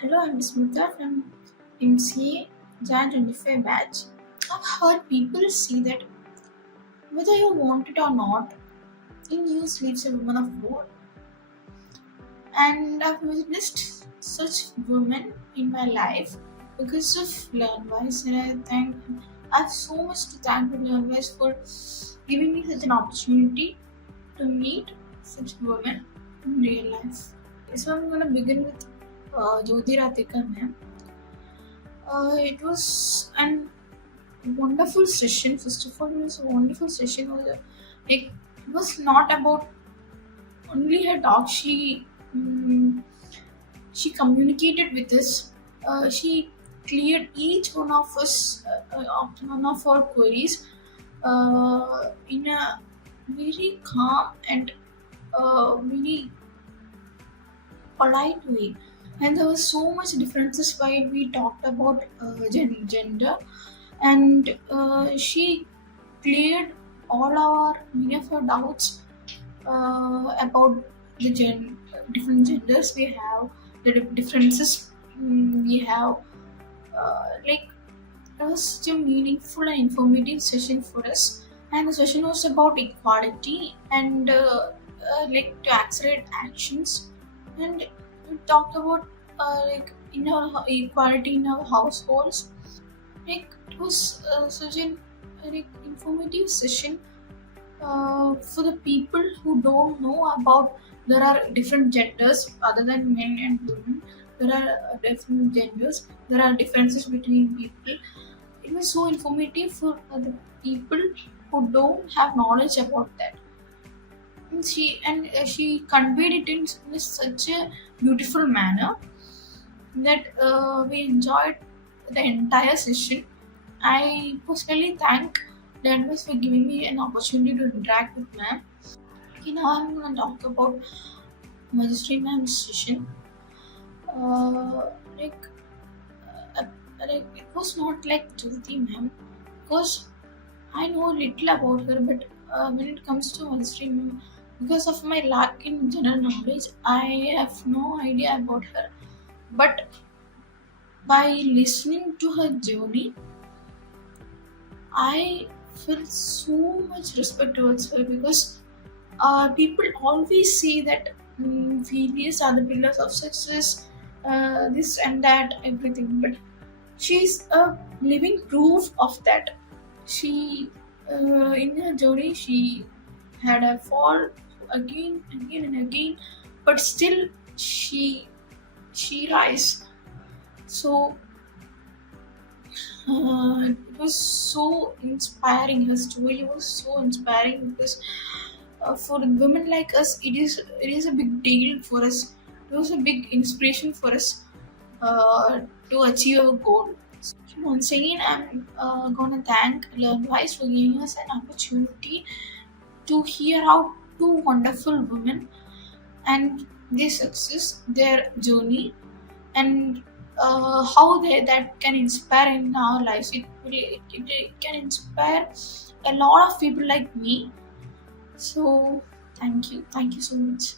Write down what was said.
Hello, I'm Bismitha from MCA Jan 25 batch. I've heard people say that whether you want it or not, in you sleeps a woman of war. And I've witnessed such women in my life because of Learnwise, and I have so much to thank to Learnwise for giving me such an opportunity to meet such women in real life. So I'm gonna begin with Jyoti Ratika ma'am. It was an wonderful session. First of all, it was a wonderful session. It was not about only her talk. She communicated with us. She cleared each one of our queries in a very calm and very polite way. And there was so much differences while we talked about gender, and she cleared all our many of our doubts about the different genders we have, the differences we have. Like it was such a meaningful and informative session for us, and the session was about equality and like to accelerate actions, and we talked about like in our equality in our households. Like it was such an like informative session for the people who don't know about there are different genders other than men and women. There are different genders. There are differences between people. It was so informative for the people who don't have knowledge about that. And she conveyed it in such a beautiful manner that we enjoyed the entire session. I personally thank Learnwise for giving me an opportunity to interact with ma'am. Okay, now I'm going to talk about Majestry ma'am's session. Like, like it was not like Jyoti ma'am because I know little about her, but when it comes to Majestry ma'am, because of my lack in general knowledge, I have no idea about her. But by listening to her journey, I feel so much respect towards her because people always say that failures are the pillars of success, this and that, everything. But she's a living proof of that. She, in her journey, she had a fall again and again, but still she rise. So it was so inspiring. Her story was so inspiring because for women like us, it is a big deal for us. It was a big inspiration for us to achieve our goal. So once again, I'm gonna thank Learnwise for giving us an opportunity to hear out two wonderful women and their success, their journey, and how that can inspire in our lives. It can inspire a lot of people like me. So thank you so much.